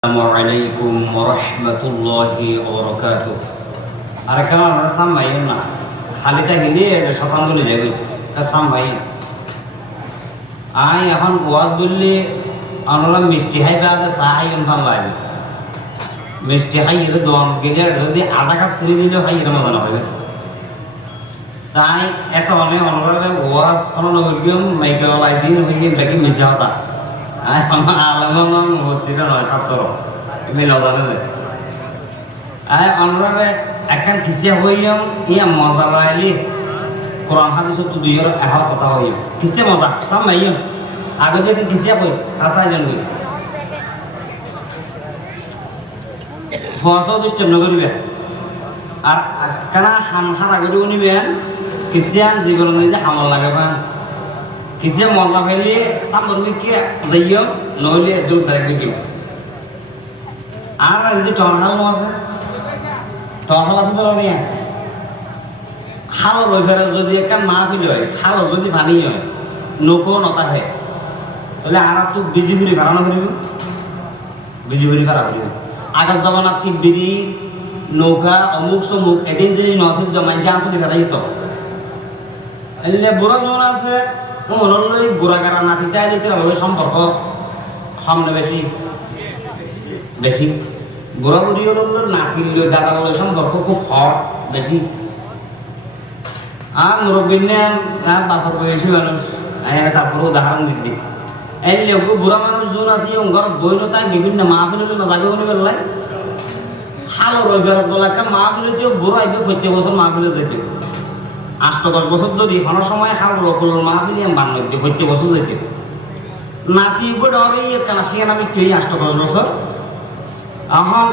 Assalamualaikum warahmatullahi wabarakatuh. Ada kan orang sampai na, halika gini ada syaitan boleh jadi kesampai. Ayah kan kuas boleh, orang mesti hai berada sahai umpan lagi. Mesti hai itu doang gini ada jadi ada kap seri dulu hai itu macam apa? Tapi itu orang kuas orang orang microlyzing hujan bagi misal alam hosira nol satu, ini lozaran deh. Orang akan kisah hoyam, ia masalah ini Quran hadis itu dua orang kata hoyam. Kisah masalah sama ia. Agar dia kisah hoy, asal jangan. Fasa itu setiap negara dia. Karena hamhar agar dia ni dia, kisah জীবন ini hamal lagi kan. Kisah masalah ini sama macam zayam, nolnya dulu dari itu. Ara ini torhal masa, torhal itu apa ni? Hal roifera jadi kan maafin loh, hal jadi fani loh, nuko nota hai. Oleh ara tu busy buri karana buri, busy buri karana buri. Agar zaman nanti bridge, nuka, amuk semuk, edin jadi nasi zaman jangan sudah kata itu. Oleh buruk zona se মনলৈ গোড়াগাড়া নাতিতে আইলে তাহলে সম্পর্ক সামনে বেশি গোড়া বুড়ি হল নাতি দাদা বলে সম্পর্ক খুব হট বেশি আর মুরব্বীর বাপর বয়সী মানুষ তারপরে উদাহরণ দিতে এই লোক বুড়া মানুষ যোন আছে ঘরত বইল তাই বিভিন্ন মাহফিল নাজাগে উনি বেলায় হালো রই ফেরত বলাকে মাহফিলে বুড়া আইবে 40 বছর মাহফিলে যেতে 8-10 বছর ধরে কোনো সময় হাল রকুলের মাহফিলে বান্নই 40 বছর যেতে নাতি উপর ডরে কাশিয়া নামি তুই 8-10 বছর এখন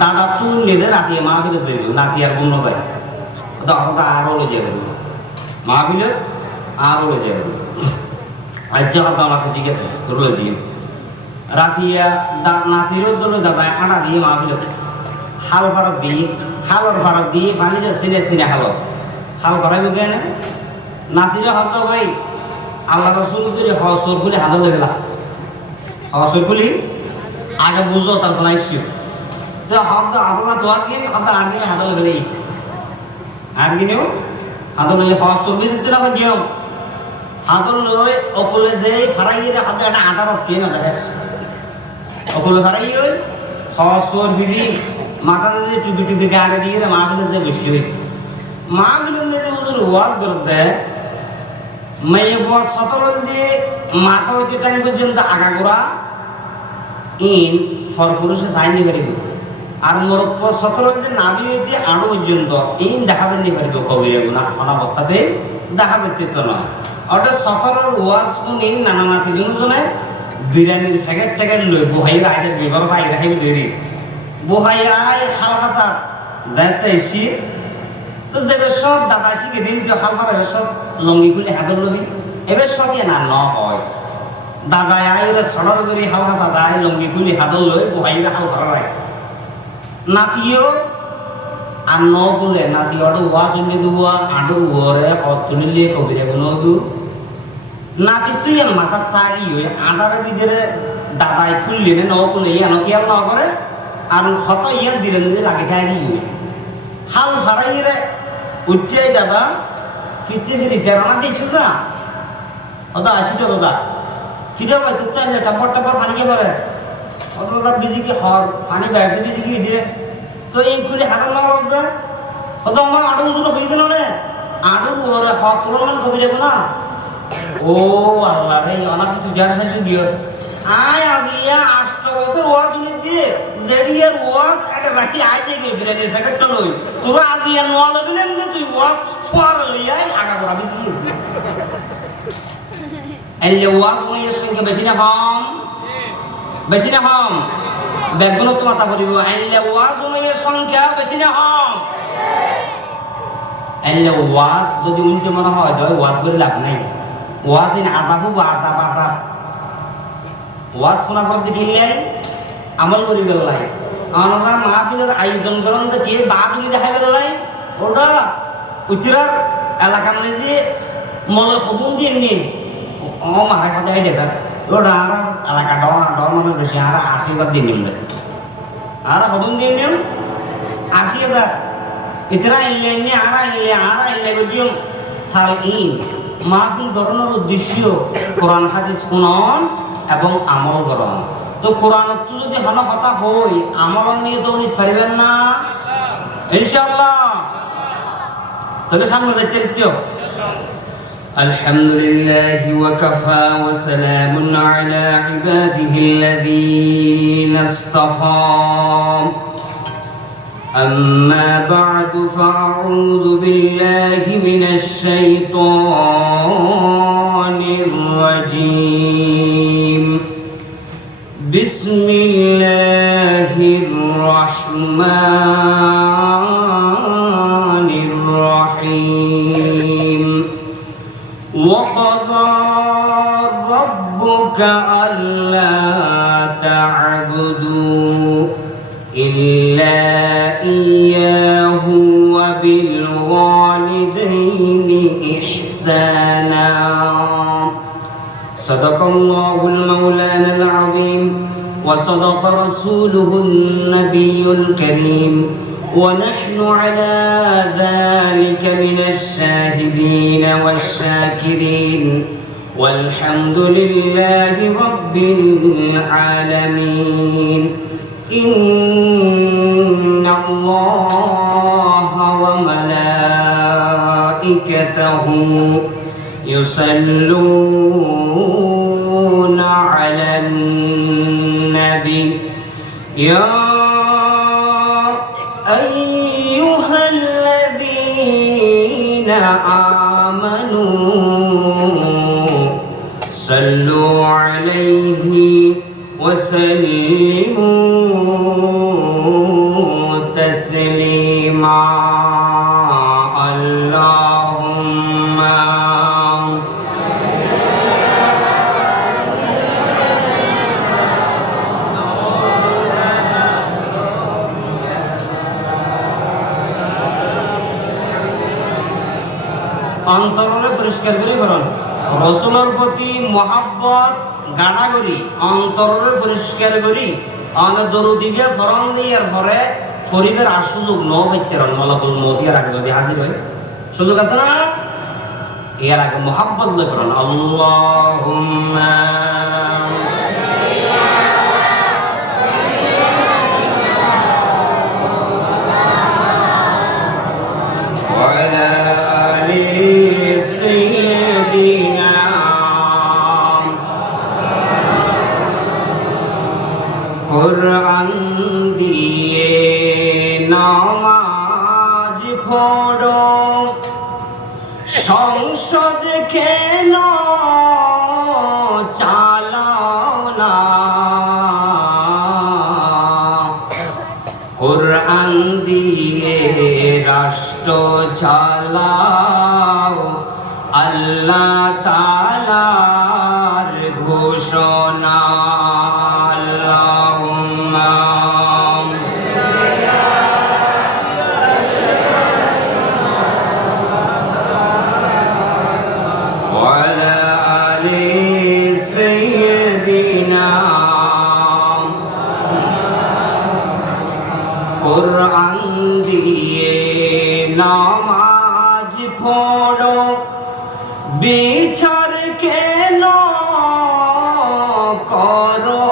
দাদা তু নিজে রাতে মাহফিলে যাইব নাতি আর বন্য যায় দাদা আরও লয়ে যাবে মাহফিলে আরও লয়ে যাবে আইসা কথা নাতি ঠিক আছে তোর লয়ে যাই রাতিয়া নাতির দলে দাদা আটা দিয়ে মাহফিলে হাল ফারাত দিয়ে হালর ফারাত দিয়ে পানি যে সিনে হালত হাল করাইব কেন নাতিরে হত ভাই আল্লাহ রাসূল করে হসর করে হাদা লাগলা হসর কলি আগে বুঝো তারপর আইসিও তো হদ আদলা দোয়া কি হদ আগে হাদা লাগলাই আরগিনেও হাদা লাগলে হসর বিজিত না দিও হাদল লই অকলে যে ফারাইরে হাদা এটা আদারত কে না দেখ অকলে ফারাই ওই হসর ফিরি মাথান যে টুপি আগে দিয়ে মাহফিলে যে বসি হই মাহফিলের যে হুজুর ওয়াজ করতে মাইয়ে ওয়াজ সতরন দিয়ে মাথা হইতে টাইম পর্যন্ত আগাগোড়া ইন ফরফুরুষে সাইনি পারিব আর মোরক্ষ সতরন দিয়ে নাবি হইতে আড়ো পর্যন্ত ইন দেখা যায়নি পারিব কবিরে গুণা অনাবস্থাতে দেখা যেতে তো নয় অর্থাৎ সতরের ওয়াজ শুনি নানা নাতি জনে বিরিয়ানির প্যাকেট লই বহাইয়ের আইতে বিগর ভাই রাখিবি লইরি বহাইয়া হালকা সাত যাইতে এসি তো যে সব দাদা শিখে দিন যে হাল ফারা সব লঙ্গি গুলি হাতের লবি এবার সব না ন হয় দাদা আইরে সড়ার করি হালকা সাদা লঙ্গি গুলি হাতের লই বহাইরে হাল ফারা নাতিও আর ন বলে নাতি অটো ওয়া শুনলে দুয়া আডর ওরে হত তুলিলে কবিরে গুলো নাতি তুই আর মাথা তাগি হই আডারে দিদরে দাদাই কুললে ন কুললে ইয়ানো কি আর ন করে আর হত ইয়ান দিলেন যে লাগে থাকি হাল ফারাইরে উঠে দাদা ফিসে ফিরিছে রানা দেখছো যা ওদা আসি তো দাদা কিরে ভাই তুই তাইলে টাপর পানি কে পারে ওদা দাদা বিজি কি হর পানি বাইরে বিজি কি দিরে তো এই কুলি হারাল না লাগবে ওদা আমার আড়ু উজুলো হই গেল না আড়ু ওরে হর তোলন কবি দেব না ও আল্লাহ রে অনাথ তুই যার সাথে দিওস আয় আজিয়া 8 বছর ওয়াজ উনি দিয়ে জেডিয়ার ওয়াজ এটা রাখি আইছে গে বিরানের প্যাকেটটা লই তোরা আজিয়া নোয়া লাগলেন না তুই ওয়াজ ফোয়ার লই আই আগা করাবি কি এলে ওয়াজ মইয়ের সংখ্যা বেশি না কম বেগুন তো মাথা পড়িব এলে ওয়াজ মইয়ের সংখ্যা বেশি না কম এলে ওয়াজ যদি উল্টো মনে হয় তাহলে ওয়াজ করে লাভ নাই ওয়াজ ইন আযাবু আযাব ওয়াজ শোনা পর দেখিলে আমল করি বেলাই আমরা মাহফিলের আয়োজন করেন দেখে বাদুলি দেখা বেলাই ওটা উচিরার এলাকার যে মলে খবুন দিয়ে এমনি ও মারা কথা এটা স্যার ওটা আর এলাকা ডর মানুষ বেশি আর 80,000 দিন নিমলে আর হদম দিয়ে নিয়ম 80,000 ইতরা ইল্লানি আর আইলে গদিয়ম তালইন মাহফিল ধরনের উদ্দেশ্য কোরআন হাদিস শুনন এবং আমল করন। তো কোরআনত যদি হলো কথা হই আমল নিয়ে তো উনি পারবেন না ইনশাআল্লাহ। তাহলে সামনে যাইতে দিও। আলহামদুলিল্লাহি ওয়া কাফা ওয়া সালামুন আলা ইবাদিহিল্লাযীনা ইসতাফা। أما بعد فأعوذ بالله من الشيطان الرجيم. بسم الله الرحمن الرحيم. وقضى ربك ألا تعبدوا إلا إياه وبالوالدين إحسانا. صدق الله المولانا العظيم وصدق رسوله النبي الكريم ونحن على ذلك من الشاهدين والشاكرين والحمد لله رب العالمين. إن الله وملائكته يصلون على النبي يا أيها الذين آمنوا صلوا عليه وسلموا تسليما. اللهم অন্তরে পরিষ্কার করে করুন। রসুলের প্রতি মহাব্বত গাড়া করি অন্তরে পরিষ্কার করি অনেক দরু দিবে ফরন দিয়ার পরে ফরিবের আর সুযোগ ন হইতে রন মলাকুল মতিয়ার আগে যদি হাজির হয় সুযোগ আছে না? এর আগে মহাব্বত লই করুন। আল্লাহুম্মা কোরআন দিয়ে নামাজ পড়ো সংসদ কেন চালাও না। কোরআন দিয়ে রাষ্ট্র চালাও আল্লাহ তাআলার ঘোষণা। কোরআন দিয়ে নামাজ পড়ো বিচার কেন করো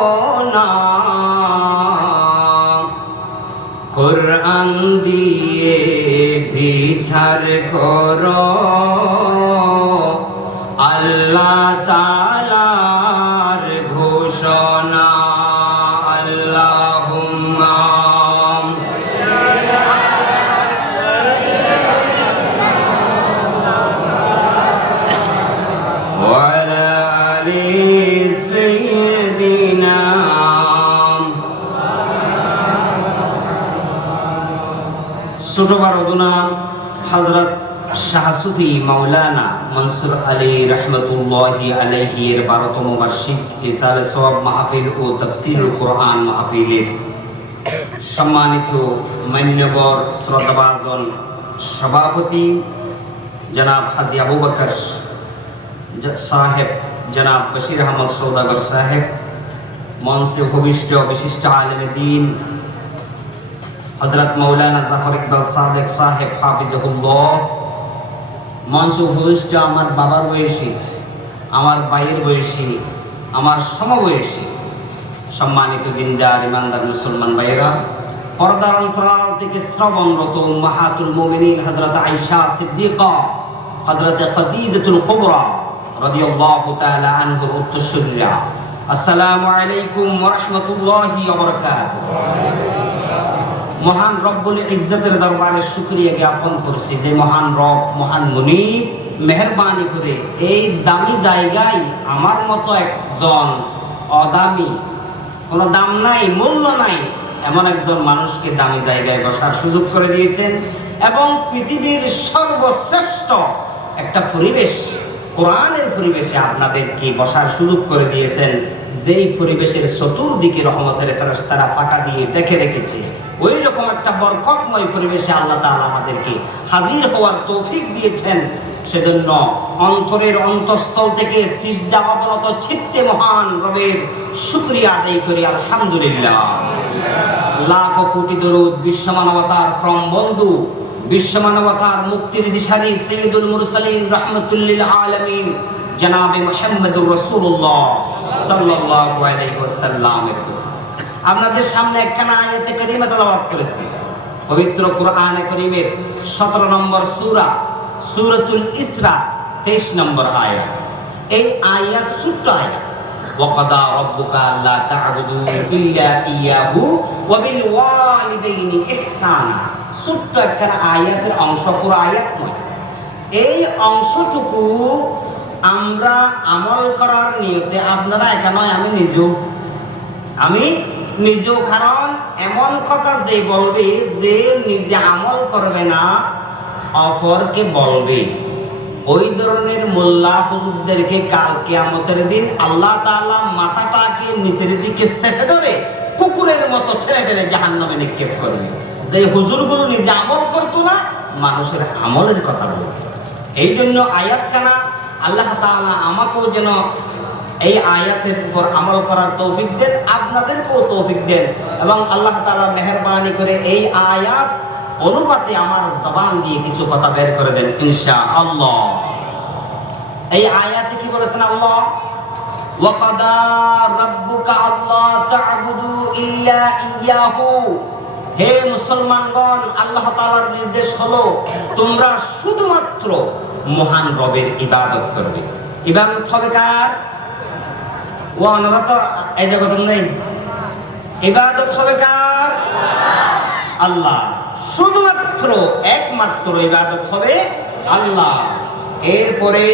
না। কোরআন দিয়ে বিচার করো আল্লাহ তাআলার ঘোষণা। আল্লাহুম্মা ছোট বারদুনা হযরত শাহ সুফি মাওলানা মনসুর আলী রহমতুল্লাহি আলাইহি এর 12তম বার্ষিক ইসালে সওয়াব মাহফিল ও তাফসীরুল কোরআন মাহফিলের সম্মানিত মান্যবর শ্রদ্ধাভাজন সভাপতি জনাব হাজী আবু বকর সাহেব, জনাব বশির আহমদ সৌদাগর সাহেব, মঞ্চে উপবিষ্ট বিশিষ্ট আলেম দ্বীন হযরত মাওলানা জাফর ইকবাল সাদেক সাহেব হাফিজাহুল্লাহ মঞ্চ উপবিষ্ট আমার বাবার বয়সী, আমার ভাইয়ের বয়সী, আমার সমবয়সী সম্মানিত দিনদার ইমানদার মুসলমান ভাইয়েরা, পর্দার অন্তরাল থেকে শ্রবণরত উম্মাহাতুল মুমিনিন হযরত আয়েশা সিদ্দিকা, হযরত খাদিজাতুল কুবরা রাদিয়াল্লাহু তাআলা আনহুর উত্তরসূরিরা, আসসালামু আলাইকুম ওয়া রাহমাতুল্লাহি ওয়া বারাকাতুহু। মহান রব্বুল ইজ্জতের দরবারে শুকরিয়া জ্ঞাপন করছি যে মহান রব, মহান মুনিব মেহেরবানি করে এই দামি জায়গায় আমার মতো একজন অদামি, কোনো দাম নাই, মূল্য নাই, এমন একজন মানুষকে দামি জায়গায় বসার সুযোগ করে দিয়েছেন এবং পৃথিবীর সর্বশ্রেষ্ঠ একটা পরিবেশ, কোরআনের পরিবেশে আপনাদেরকে বসার সুযোগ করে দিয়েছেন। যেই পরিবেশের চতুর্দিকে রহমতের ফেরেশতারা ফাঁকা দিয়ে ডেকে রেখেছে, ওই রকম একটা বরকতময় পরিবেশে আল্লাহ তাআলা আমাদেরকে হাজির হওয়ার তৌফিক দিয়েছেন। সেজন্য অন্তরের অন্তঃস্থল থেকে সিজদা অবনত চিত্তে মহান রবের শুকরিয়া আদায় করি আলহামদুলিল্লাহ। লাখ কোটি দরুদ বিশ্ব মানবতার ফ্রম বন্ধু, বিশ্ব মানবতার মুক্তির দিশারি সাইয়্যিদুল মুরসালিন রাহমাতুল লিল আলামিন জনাবে মুহাম্মদুর রাসূলুল্লাহ সাল্লাল্লাহু আলাইহি ওয়াসাল্লামের আপনাদের সামনে একখানা আয়াতে কারিমা তেলাওয়াত করেছি। পবিত্র কোরআনে কারীমের 17 নম্বর সূরা, সূরাতুল ইসরা 23 নম্বর আয়াত। এই আয়াত ছোট্ট আয়াত, ওয়াকাদা রাব্বুকা আল্লা তা'বুদু ইল্লা ইয়াহু ওয়া বিল ওয়ালিদাইনি ইহসানা। ছোট্ট একখানা আয়াতের অংশ, পুরো আয়াত নয়। এই অংশটুকু আমরা আমল করার নিয়তে, আপনারা একা নয়, আমি নিজেও, কারণ এমন কথা যে বলবে যে নিজে আমল করবে না অপরকে বলবে, ওই ধরনের মোল্লা হুজুরদেরকে কাল কিয়ামতের দিন আল্লাহ তাআলা মাথাটাকে নিচের দিকে চেপে ধরে কুকুরের মতো ঠেলে ঠেলে জাহান্নামে নিক্ষেপ করবে। যে হুজুরগুলো নিজে আমল করতো না, মানুষের আমলের কথা বলতো। এই জন্য আয়াতখানা আল্লাহ তাআলা আমাকেও যেন এই আয়াতের উপর আমল করার তৌফিক দেন, আপনাদেরকেও তৌফিক দেন, এবং আল্লাহ তাআলা মেহেরবানি করে এই আয়াত অনুপাতে আমার জবান দিয়ে কিছু কথা বের করে দেন ইনশাআল্লাহ। এই আয়াতে কি বলেছেন আল্লাহ? ওয়াকাদা রাব্বুকা আল্লা তা'বুদু ইল্লা ইয়াহু। হে মুসলমানগণ, আল্লাহ তাআলার নির্দেশ হলো তোমরা শুধুমাত্র মহান রবের ইবাদত করবে। ইবাদত হবে কার? ওনারা তো এই জগৎ নেই। ইবাদত হবে কার? আল্লাহ। শুধুমাত্র একমাত্র ইবাদত হবে আল্লাহ। এরপরে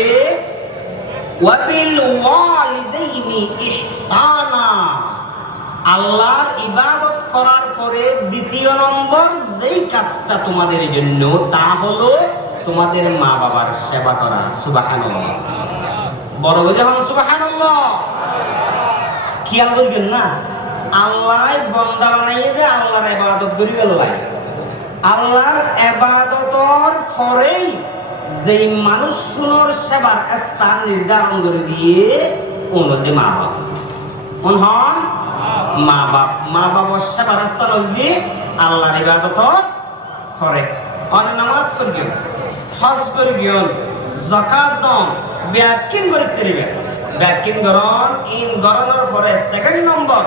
ওয়াবিল ওয়ালিদাইনি ইহসানা, আল্লাহর ইবাদত করার পরে দ্বিতীয় নম্বর যেই কাজটা তোমাদের জন্য, তা হলো তোমাদের মা বাবার সেবা করা। সুবহানাল্লাহ, বড় বলে হন সুবহানাল্লাহ। খেয়াল করবেন না, আল্লাহ বান্দা বানাইয়ে যে আল্লাহর ইবাদত করিবে, আল্লাহর ইবাদতর পরেই যেই মানুষ শুনোর সেবার স্থান নির্ধারণ করে দিয়ে ওনতে মা বাপ, হন মা বাবার সেবার স্থান দিয়ে আল্লাহর ইবাদতর পরে অন নামাজ পড়বেন, হজ করবেন, যাকাত দান, ব্যাকিং করে দিবেন। ব্যাকিং গরন ইন গরনের পরে সেকেন্ড নম্বর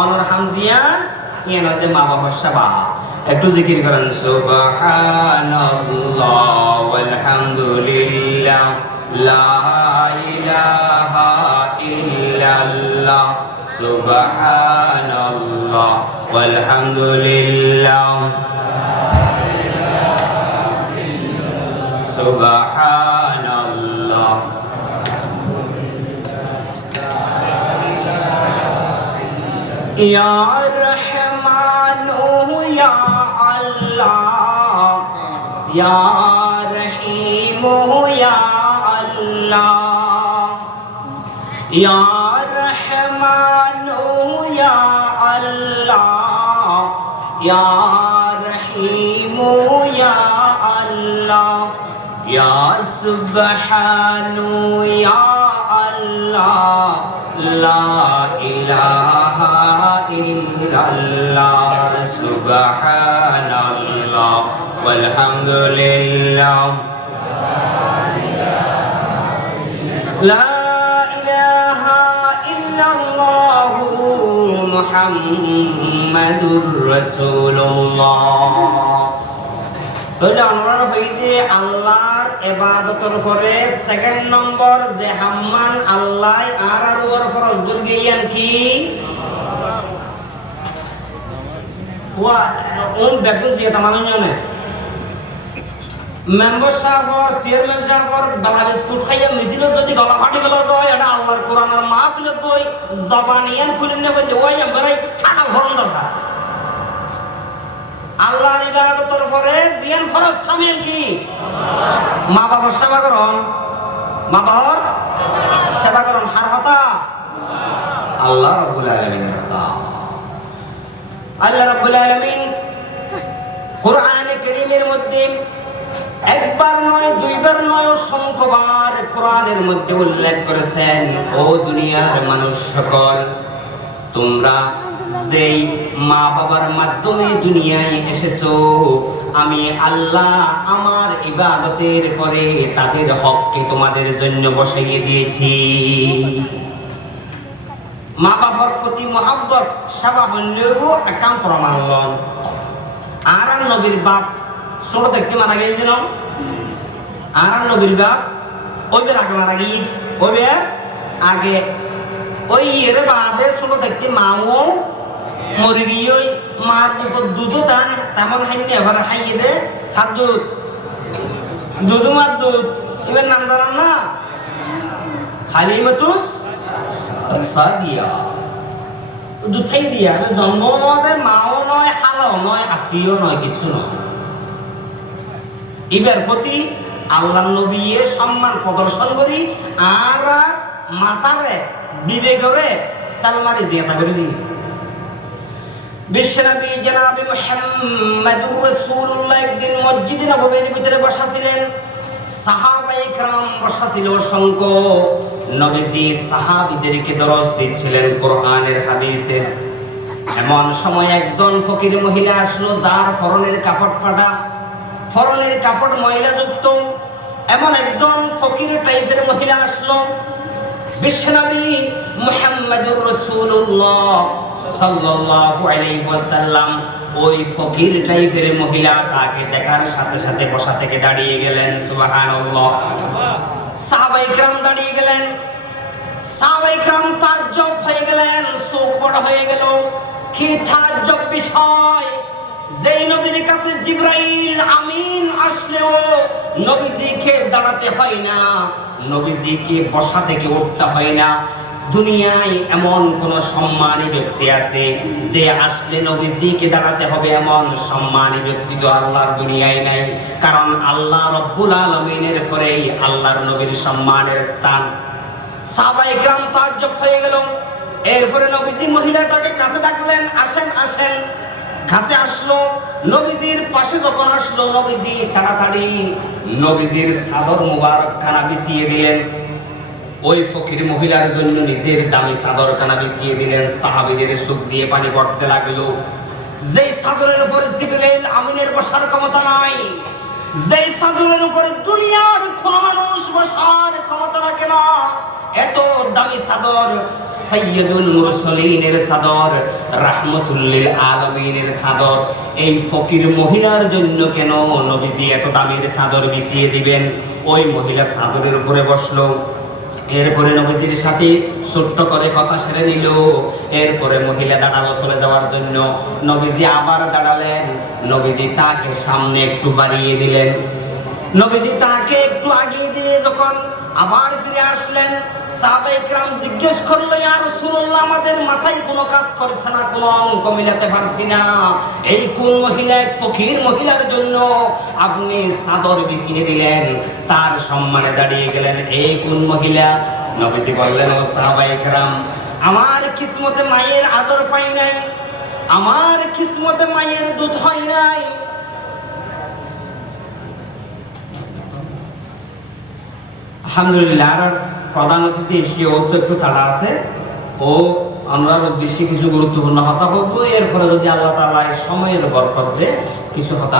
অনর হামজিয়ান ইয়ানতে মা বাবার সেবা। একটু জিকির করেন সুবহানাল্লাহ ওয়াল হামদুলিল্লাহ লা ইলাহা ইল্লাল্লাহ সুবহানাল্লাহ ওয়াল হামদুলিল্লাহ সুবহানাল্লাহ। ইয়া রহমানু ইয়া আল্লাহ, ইয়া রহিমু ইয়া আল্লাহ, ইয়া রহমানু ইয়া আল্লাহ, ইয়া রহিমু ইয়া আল্লাহ, ইয়া সুবহানু ইয়া আল্লাহ, লা ইলাহা ইল্লাল্লাহ। সুবহানাল্লাহ ওয়ালহামদুলিল্লাহ লা ইলাহা ইল্লাল্লাহু মুহাম্মাদুর রাসূলুল্লাহ। তাহলে আমরা হইতে আল্লাহর ইবাদতের পরে সেকেন্ড নম্বর যে হাম্মান আল্লাহ আর ওর ফরজ গিয়ান কি ওয়া ওম বেগুজিয়া তামানো না মেম্বার সাহেব চেয়ারম্যান সাহেব বালা বিস্কুট খাইয়া মিছিল যদি গলা ফাটি গেল তো এটা আল্লাহর কোরআনের মাহফিল কই জবানিয়ান খুলে নেবে ওই আমরাই ঠাডা ভরন দরকার। আল্লাহর ইবাদতের পরে জিয়ান ফরজ কামিয়ান কি মা বাবার সেবা করুন, মা বাবার সেবা করুন। হার কথা আল্লাহ রাব্বুল আলামিনের কথা। আল্লাহ রাব্বুল আলামিন কোরআনে কারীমের মধ্যে একবার নয় দুইবার নয় অসংখ্যবার কোরআনের মধ্যে উল্লেখ করেছেন, ও দুনিয়ার মানুষ সকল, তোমরা যেই মা বাবার মাধ্যমে দুনিয়ায় এসেছো, আমি আল্লাহ আমার ইবাদতের পরে তাদের হককে তোমাদের জন্য বসাইয়ে দিয়েছি। মা বাবার প্রতি মহব্বত সেবা হলেও একাম প্রমাণ লন। আর নবীর বাপ ছোট দেখতে মারা গেছিল, আর নবীর বাপ ওই বের আগে মারা গিয়ে ওই বের আগে ওই এর বাদে ছোট দেখতে মাও মরে গিয়ে ওই মার উপর দুধও তেমন খাইনি এবার খাইয়ে দে হাত দুধ দুধু মার দুধ এবার নাম জানান না হালিমাতুস সাদিয়া দুধ খাই দিয়া জন্ম নয় মাও নয় হালাও নয় আত্মীয় নয় কিছু নয়। এবার প্রতি আল্লাহ নবীর সম্মান প্রদর্শন করি আর মাতারে বিবেকরে সালমারি জিয়াতা করে দিই। বিশ্বনবী জনাবে মুহাম্মদুর রাসূলুল্লাহ একদিন মসজিদে নববীর ভিতরে বসা ছিলেন, সাহাবায়ে کرام বসা ছিল অসংখ্য। নবীজি সাহাবীদেরকে দরস দিচ্ছিলেন কোরআনের হাদিসের। এমন সময় একজন ফকির মহিলা আসলো, যার ফরনের কাপড় ফাটা, ফরনের কাপড় ময়লাযুক্ত। এমন একজন ফকির টাইপের মহিলা আসলো। বিশ্বনবী মুহাম্মদুর রাসূলুল্লাহ সাল্লাল্লাহু আলাইহি ওয়াসাল্লাম ওই ফকির টাইপের মহিলা তাকে দেখার সাথে সাথে বসা থেকে দাঁড়িয়ে গেলেন। সুবহানাল্লাহ। সাহাবায়ে کرام দাঁড়িয়ে গেলেন, সাহাবায়ে کرام তাজ্জব হয়ে গেলেন, চোখ বড় হয়ে গেল। কি তাজ্জব বিষয়! যেই নবীর কাছে জিবরাইল আমিন আসলেও নবীজিকে দাঁড়াতে হয় না, নবীজিকে বসা থেকে উঠতে হয় না। দুনিয়ায় এমন কোন সম্মানী ব্যক্তি আছে যে আসলে নবীজিকে দাঁড়াতে হবে, এমন সম্মানী ব্যক্তি তো আল্লাহর দুনিয়ায় নাই। কারণ আল্লাহ রব্বুল আলামিনের পরেই আল্লাহর নবীর সম্মানের স্থান। সাহাবায়ে کرام তাজ্জব হয়ে গেল। এরপরে নবীজি মহিলাটাকে কাছে ডাকলেন, আসেন আসেন। কাছে আসলো, নবীজির পাশে যখন আসলো, নবীজি তাড়াতাড়ি নবীজির চাদর মুবারক খানা বিছিয়ে দিলেন। ওই ফকির মহিলার জন্য নিজের দামি চাদর খানা বিছিয়ে দিলেন। সাহাবীদের চোখ দিয়ে পানি পড়তে লাগলো। যেই চাদরের উপর জিবরাইল আমিনের বসার ক্ষমতা নাই, যেই চাদরের উপর দুনিয়ার কোন মানুষ বসার ক্ষমতা রাখে না, এত দামি চাদর, সাইয়্যিদুল মুরসালিনের চাদর, রাহমাতুল লিল আলামিনের চাদর, এই ফকির মহিলার জন্য কেন নবীজি এত দামির চাদর বিছিয়ে দিবেন? ওই মহিলা চাদরের উপরে বসলো। এরপরে নবীজির সাথে ছোট্ট করে কথা সেরে নিল। এরপরে মহিলা দাঁড়ালো চলে যাওয়ার জন্য। নবীজি আবার দাঁড়ালেন। নবীজি তাকে সামনে একটু বাড়িয়ে দিলেন। নবীজি তাকে একটু আগিয়ে দিয়ে যখন আবার ফিরে আসলেন, সাহাবায়ে کرام জিজ্ঞেস করলো, ইয়া রাসূলুল্লাহ, আমাদের মাথায় কোনো কাজ করছে না, কোনো অঙ্ক মিলাতে পারছি না, এই কোন মহিলা, এক ফকির মহিলার জন্য আপনি চাদর বিছিয়ে দিলেন, তার সম্মানে দাঁড়িয়ে গেলেন, এই কোন মহিলা? নবীজি বললেন, ও সাহাবায়ে کرام, আমার কিসমতে মায়ের আদর পাই নাই, আমার কিসমতে মায়ের দুধ হয় নাই। আলহামদুলিল্লাহ। আর প্রধান অতিথি এসে ও তো একটু তাড়া আছে, ও আমরা বেশি কিছু গুরুত্বপূর্ণ হতা হবো, এরপরে যদি আল্লাহ তাআলা সময়ের বরকত দেয় কিছু হতা